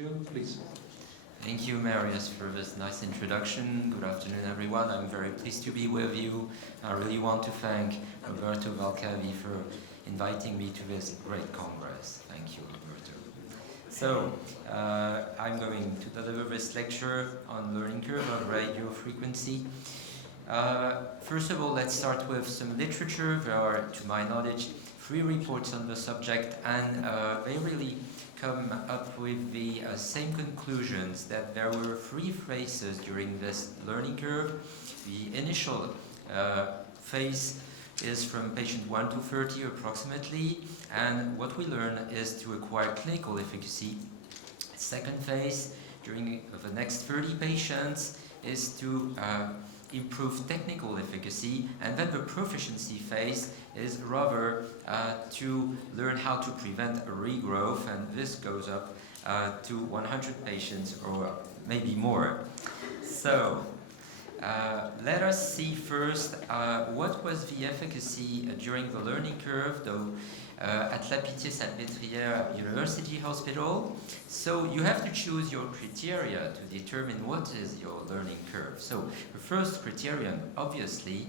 Gilles, please. Thank you, Marius, for this nice introduction. Good afternoon, everyone. I'm very pleased to be with you. I really want to thank Roberto Valcavi for inviting me to this great congress. Thank you, Roberto. So, I'm going to deliver this lecture on learning curve on radiofrequency. First of all, let's start with some literature. There are, to my knowledge, 3 reports on the subject, and they really come up with the same conclusions, that there were 3 phases during this learning curve. The initial phase is from patient 1 to 30 approximately, and what we learn is to acquire clinical efficacy. Second phase, during the next 30 patients, is to improve technical efficacy, and then the proficiency phase is rather to learn how to prevent a regrowth, and this goes up to 100 patients or maybe more. So let us see first what was the efficacy during the learning curve, though, at La Pitie-Salpetriere University Hospital. So you have to choose your criteria to determine what is your learning curve. So the first criterion, obviously,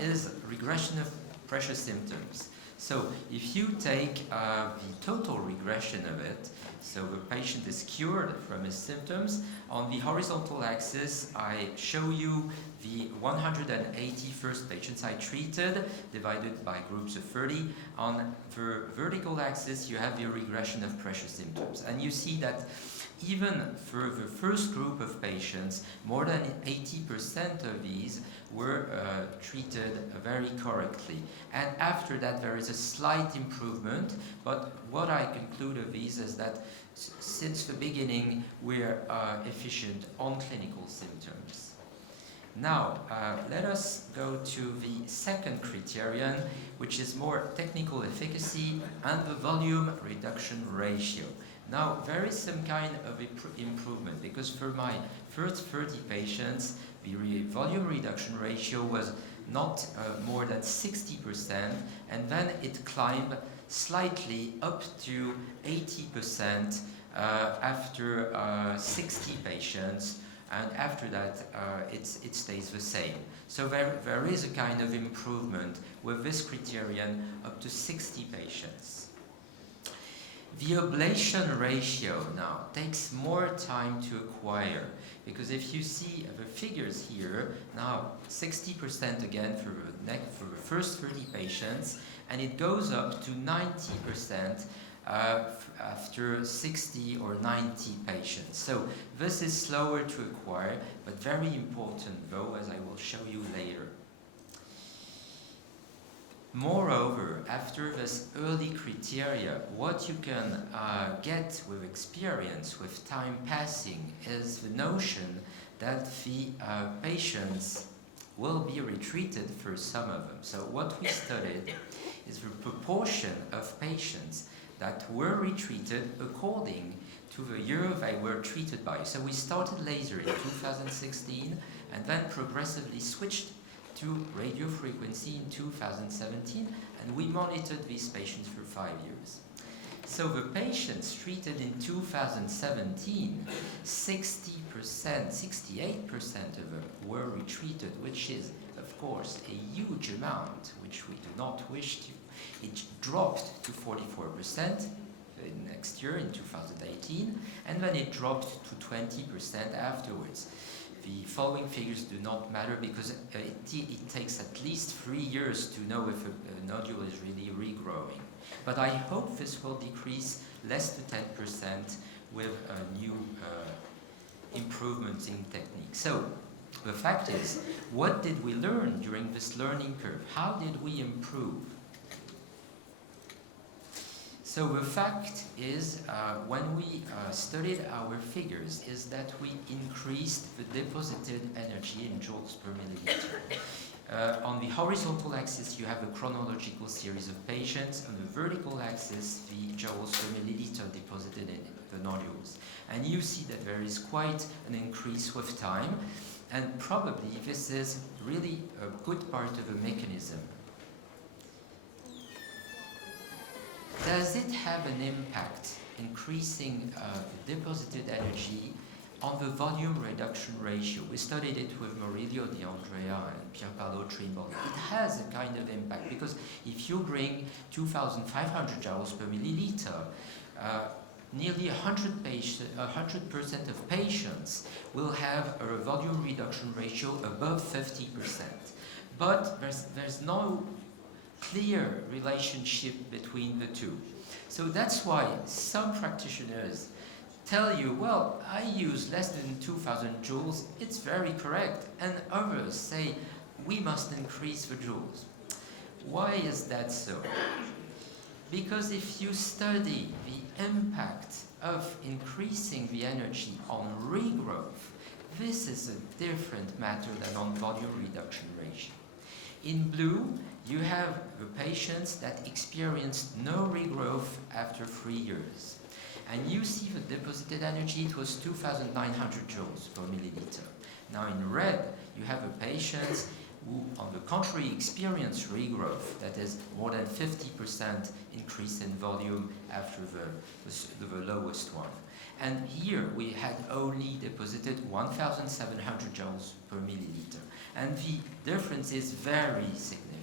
is regression of pressure symptoms. So if you take the total regression of it, so the patient is cured from his symptoms, on the horizontal axis I show you the 180 first patients I treated, divided by groups of 30. On the vertical axis you have the regression of pressure symptoms, and you see that even for the first group of patients, more than 80% of these were treated very correctly. And after that there is a slight improvement, but what I conclude of these is that since the beginning we're efficient on clinical symptoms. Now, let us go to the second criterion, which is more technical efficacy and the volume reduction ratio. Now, there is some kind of improvement, because for my first 30 patients, the volume reduction ratio was not more than 60%, and then it climbed slightly up to 80% after 60 patients, and after that it stays the same. So there is a kind of improvement with this criterion up to 60 patients. The ablation ratio now takes more time to acquire, because if you see the figures here, now 60% again for the first 30 patients, and it goes up to 90% after 60 or 90 patients. So this is slower to acquire, but very important though, as I will show you later. Moreover, after this early criteria, what you can get with experience, with time passing, is the notion that the patients will be retreated for some of them. So what we studied is the proportion of patients that were retreated according to the year they were treated by. So we started laser in 2016 and then progressively switched to radiofrequency in 2017, and we monitored these patients for 5 years. So the patients treated in 2017, 60%, 68% of them were retreated, which is, of course, a huge amount, which we do not wish to. It dropped to 44% next year in 2018, and then it dropped to 20% afterwards. The following figures do not matter because it takes at least 3 years to know if a nodule is really regrowing. But I hope this will decrease less to 10% with new improvements in technique. So the fact is, what did we learn during this learning curve? How did we improve? So the fact is, when we studied our figures, is that we increased the deposited energy in joules per milliliter. On the horizontal axis, you have a chronological series of patients. On the vertical axis, the joules per milliliter deposited in the nodules. And you see that there is quite an increase with time, and probably this is really a good part of the mechanism. Does it have an impact increasing the deposited energy on the volume reduction ratio. We studied it with Maurizio Di Andrea and Pierpaolo Trimble. It has a kind of impact because if you bring 2,500 joules per milliliter, nearly 100% of patients will have a volume reduction ratio above 50%. But there's no clear relationship between the two. So that's why some practitioners tell you, well, I use less than 2,000 joules, it's very correct. And others say, we must increase the joules. Why is that so? Because if you study the impact of increasing the energy on regrowth, this is a different matter than on volume reduction ratio. In blue, you have the patients that experienced no regrowth after 3 years. And you see the deposited energy, it was 2,900 joules per milliliter. Now in red, you have the patients who, on the contrary, experience regrowth, that is more than 50% increase in volume after the lowest one. And here we had only deposited 1,700 joules per milliliter. And the difference is very significant.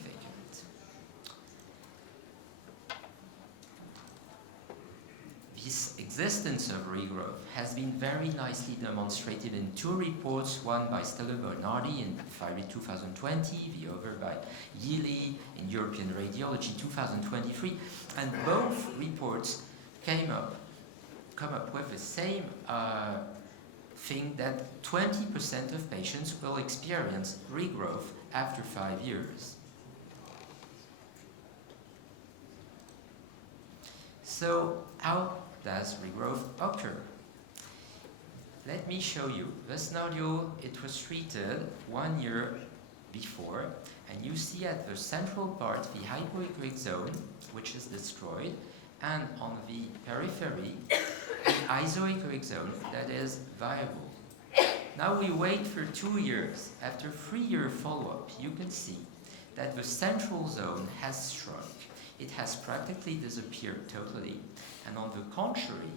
This existence of regrowth has been very nicely demonstrated in 2 reports, one by Stella Bernardi in Thyroid 2020, the other by Gilles in European Radiology 2023, and both reports come up with the same thing, that 20% of patients will experience regrowth after 5 years. So how does regrowth occur? Let me show you. This nodule, it was treated 1 year before, and you see at the central part the hypoechoic zone, which is destroyed, and on the periphery, the isoechoic zone that is viable. Now we wait for 2 years. After 3-year follow-up, you can see that the central zone has shrunk. It has practically disappeared totally. And on the contrary,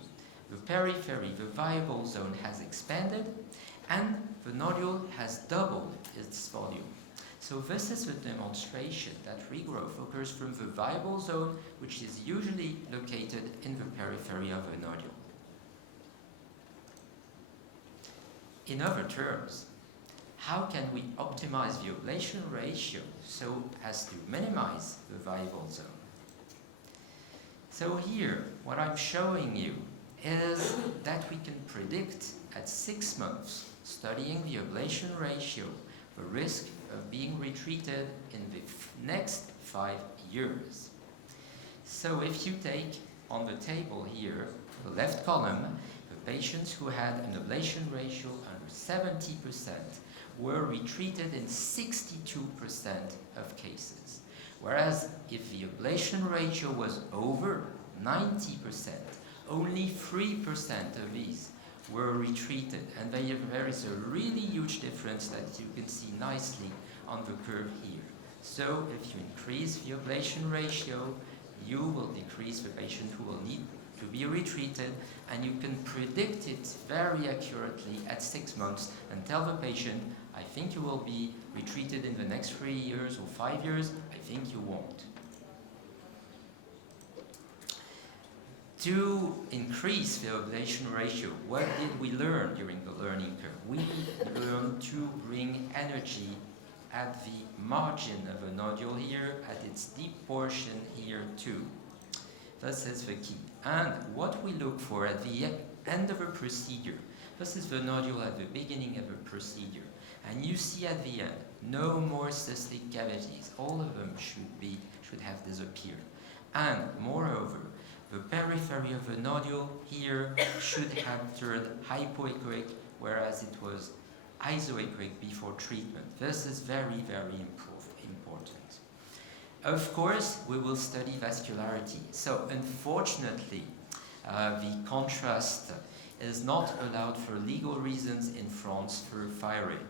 the periphery, the viable zone, has expanded, and the nodule has doubled its volume. So this is a demonstration that regrowth occurs from the viable zone, which is usually located in the periphery of a nodule. In other terms, how can we optimize the ablation ratio so as to minimize the viable zone? So here, what I'm showing you is that we can predict at 6 months, studying the ablation ratio, the risk of being retreated in the next 5 years. So if you take on the table here, the left column, the patients who had an ablation ratio under 70% were retreated in 62% of cases. Whereas if the ablation ratio was over 90%, only 3% of these were retreated. And there is a really huge difference that you can see nicely on the curve here. So if you increase the ablation ratio, you will decrease the patient who will need to be retreated, and you can predict it very accurately at 6 months and tell the patient, I think you will be retreated in the next 3 years or 5 years, I think you won't. To increase the ablation ratio, what did we learn during the learning curve? We learned to bring energy at the margin of a nodule here, at its deep portion here too. This is the key. And what we look for at the end of a procedure, this is the nodule at the beginning of a procedure, and you see at the end, no more cystic cavities. All of them should have disappeared. And moreover, the periphery of the nodule here should have turned hypoechoic, whereas it was isoechoic before treatment. This is very, very important. Of course, we will study vascularity. So unfortunately, the contrast is not allowed for legal reasons in France for thyroid.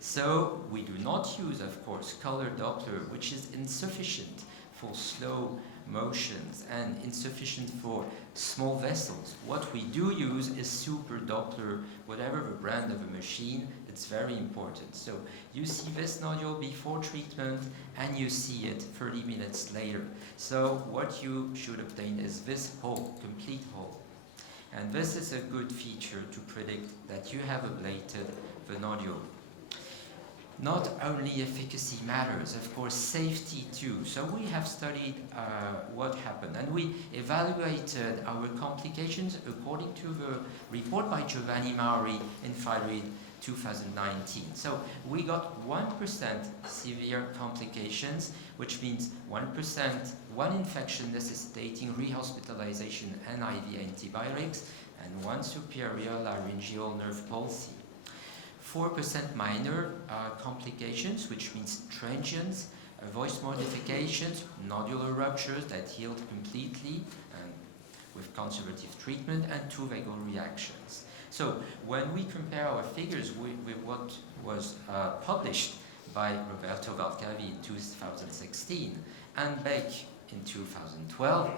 So we do not use, of course, color Doppler, which is insufficient for slow motions and insufficient for small vessels, what we do use is super Doppler, whatever the brand of a machine. It's very important. So you see this nodule before treatment and you see it 30 minutes later. So what you should obtain is this hole, complete hole. And this is a good feature to predict that you have ablated the nodule. Not only efficacy matters, of course, safety too. So we have studied what happened, and we evaluated our complications according to the report by Giovanni Mauri in Thyroid 2019. So we got 1% severe complications, which means 1% one infection necessitating rehospitalization and IV antibiotics, and one superior laryngeal nerve palsy. 4% minor complications, which means transients, voice modifications, nodular ruptures that healed completely and with conservative treatment, and 2 vagal reactions. So when we compare our figures with what was published by Roberto Valcavi in 2016 and Beck in 2012,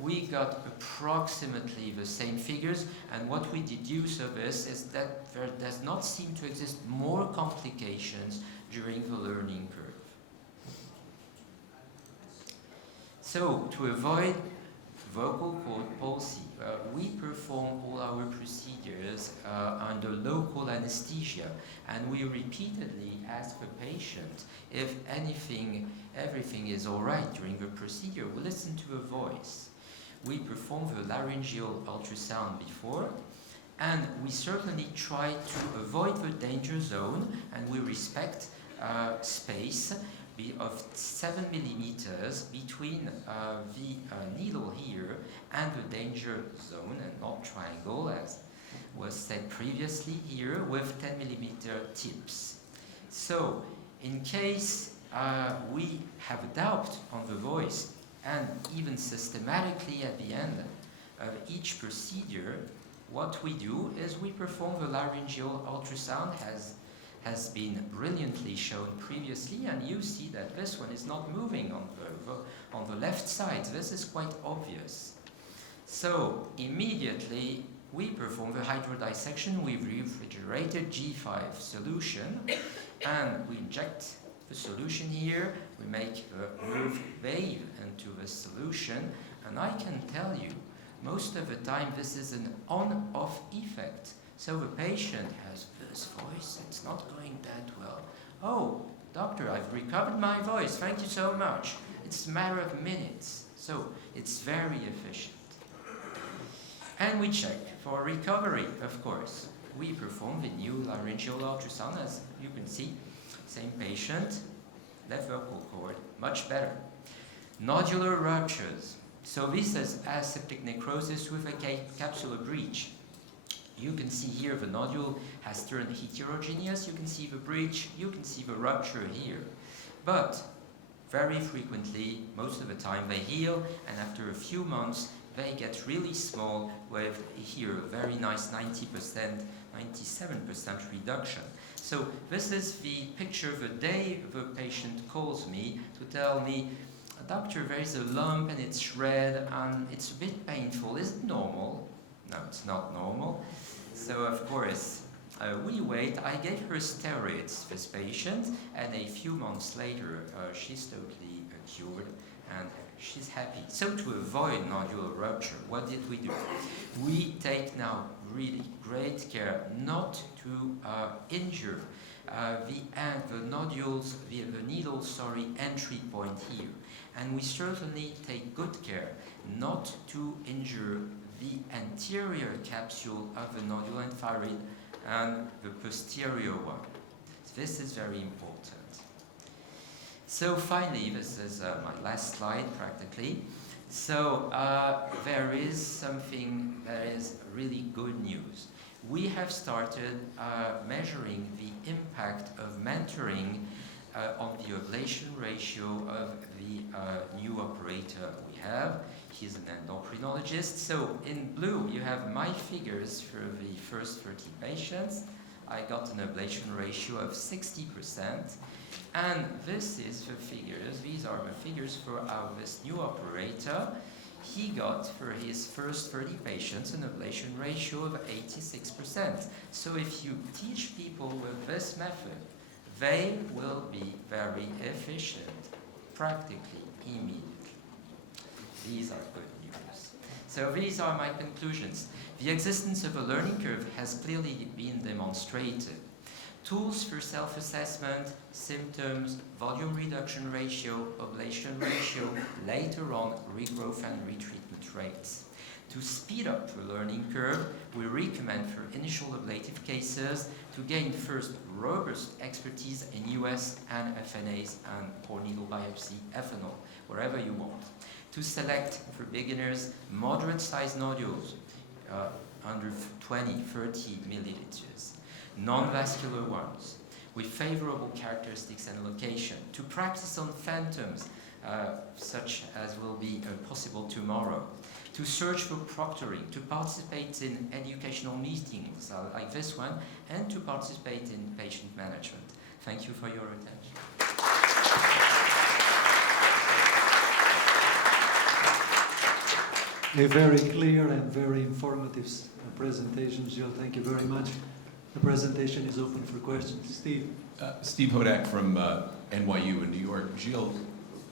we got approximately the same figures, and what we deduce of this is that there does not seem to exist more complications during the learning curve. So, to avoid vocal cord palsy, we perform all our procedures under local anesthesia, and we repeatedly ask the patient if everything is all right during the procedure. We listen to a voice. We perform the laryngeal ultrasound before, and we certainly try to avoid the danger zone, and we respect space of 7 millimeters between the needle here and the danger zone, and not triangle as was said previously here, with 10 millimeter tips. So in case we have a doubt on the voice, and even systematically at the end of each procedure, what we do is we perform the laryngeal ultrasound, has been brilliantly shown previously, and you see that this one is not moving on the left side. This is quite obvious. So immediately we perform the hydrodissection with refrigerated G5 solution, and we inject the solution here. We make a nerve wave into the solution, and I can tell you, most of the time this is an on-off effect. So the patient has this voice, it's not going that well. Oh, doctor, I've recovered my voice, thank you so much. It's a matter of minutes, so it's very efficient. And we check for recovery, of course. We perform the new laryngeal ultrasound, as you can see. Same patient, left vocal cord, much better. Nodular ruptures. So this is aseptic necrosis with a capsular breach. You can see here the nodule has turned heterogeneous, you can see the breach, you can see the rupture here. But very frequently, most of the time, they heal, and after a few months, they get really small with here a very nice 90%, 97% reduction. So this is the picture the day the patient calls me to tell me, doctor, there is a lump and it's red and it's a bit painful. Is it normal? No, it's not normal. So of course, we wait. I gave her steroids, this patient, and a few months later, she's totally cured and she's happy. So to avoid nodular rupture, what did we do? We take now really great care not to injure the nodules, the needle, entry point here. And we certainly take good care not to injure the anterior capsule of the nodule and thyroid and the posterior one. This is very important. So finally, this is my last slide practically. So there is something that is really good news. We have started measuring the impact of mentoring on the ablation ratio of the new operator we have. He's an endocrinologist. So in blue, you have my figures for the first 30 patients. I got an ablation ratio of 60%. And this is the figures, these are the figures for this new operator. He got for his first 30 patients an ablation ratio of 86%. So if you teach people with this method, they will be very efficient, practically immediately. These are good news. So these are my conclusions. The existence of a learning curve has clearly been demonstrated. Tools for self-assessment, symptoms, volume reduction ratio, ablation ratio, later on regrowth and retreatment rates. To speed up the learning curve, we recommend for initial ablative cases to gain first robust expertise in US and FNAs and or needle biopsy ethanol, wherever you want. To select for beginners moderate sized nodules under 20, 30 milliliters. Non-vascular ones with favorable characteristics and location, to practice on phantoms such as will be possible tomorrow, to search for proctoring, to participate in educational meetings like this one, and to participate in patient management. Thank you for your attention. A very clear and very informative presentation, Gilles. Thank you very much. The presentation is open for questions. Steve. Steve Hodak from NYU in New York. Gilles,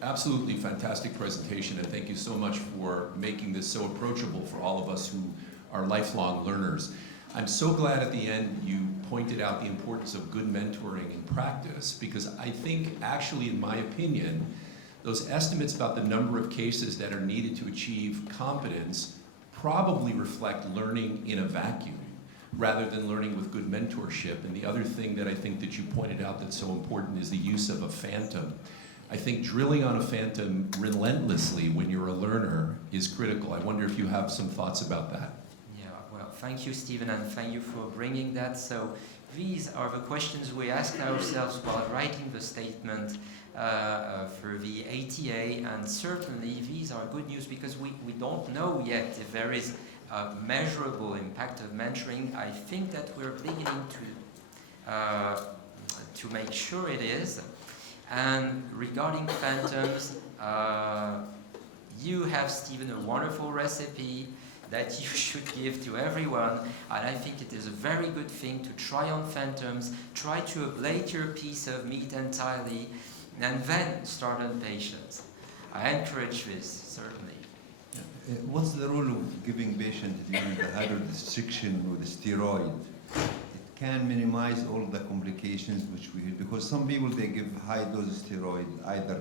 absolutely fantastic presentation, and thank you so much for making this so approachable for all of us who are lifelong learners. I'm so glad at the end you pointed out the importance of good mentoring in practice, because I think actually, in my opinion, those estimates about the number of cases that are needed to achieve competence probably reflect learning in a vacuum, rather than learning with good mentorship. And the other thing that I think that you pointed out that's so important is the use of a phantom. I think drilling on a phantom relentlessly when you're a learner is critical. I wonder if you have some thoughts about that. Yeah, well, thank you, Stephen, and thank you for bringing that. So these are the questions we asked ourselves while writing the statement for the ATA, and certainly these are good news because we don't know yet if there is measurable impact of mentoring. I think that we're beginning to make sure it is. And regarding phantoms, you have, Stephen, a wonderful recipe that you should give to everyone, and I think it is a very good thing to try on phantoms, try to ablate your piece of meat entirely, and then start on patients. I encourage this, certainly. What's the role of giving patients during the hydrodissection with steroid? It can minimize all the complications which we had, because some people they give high dose steroid either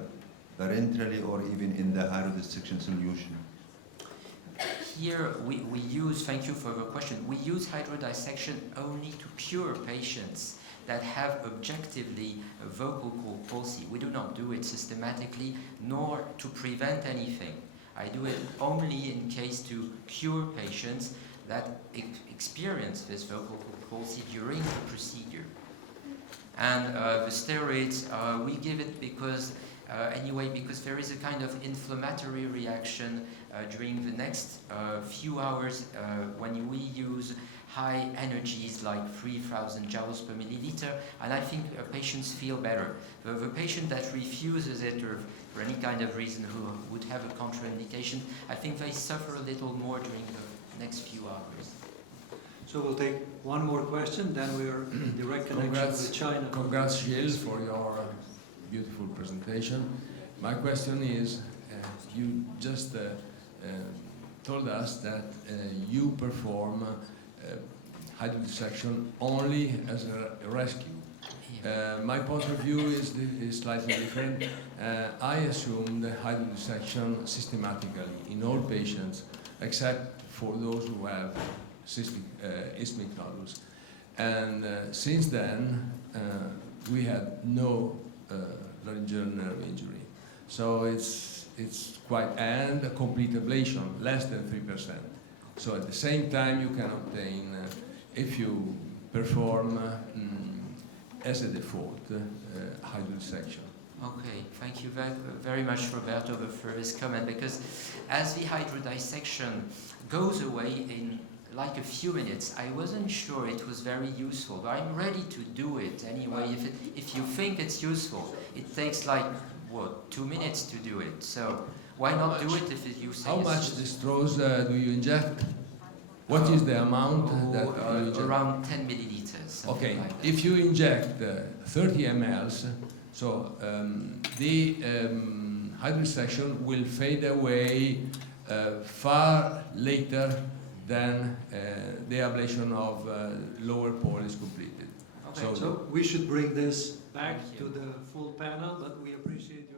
parenterally or even in the hydrodissection solution. Here we use, thank you for the question, we use hydrodissection only to cure patients that have objectively a vocal cord palsy. We do not do it systematically nor to prevent anything. I do it only in case to cure patients that experience this vocal cord palsy during the procedure. And the steroids, we give it because because there is a kind of inflammatory reaction during the next few hours when we use high energies like 3,000 joules per milliliter, and I think patients feel better. The patient that refuses it, or for any kind of reason who would have a contraindication, I think they suffer a little more during the next few hours. So we'll take one more question, then we are in direct connection with China. Congrats, Gilles, for your beautiful presentation. My question is, you just told us that you perform hydrodissection only as a rescue. My point of view is slightly different. I assume the hydrodissection systematically in all patients, except for those who have cystic isthmic nodules. And since then, we had no laryngeal nerve injury. So it's quite, and a complete ablation, less than 3%. So at the same time, you can obtain, if you perform as a default, hydrodissection. Okay, thank you very much, Roberto, for this comment, because as the hydrodissection goes away in like a few minutes. I wasn't sure it was very useful, but I'm ready to do it anyway. If you think it's useful, it takes like, what, 2 minutes to do it. So why not do it if you say How it's much useful? dextrose do you inject? What is the amount that you inject? Around 10 milliliters. something Okay, like that. if you inject 30 mLs, so the hydrosection will fade away far later than the ablation of lower pole is completed. Okay, so we should bring this back to the full panel, but we appreciate your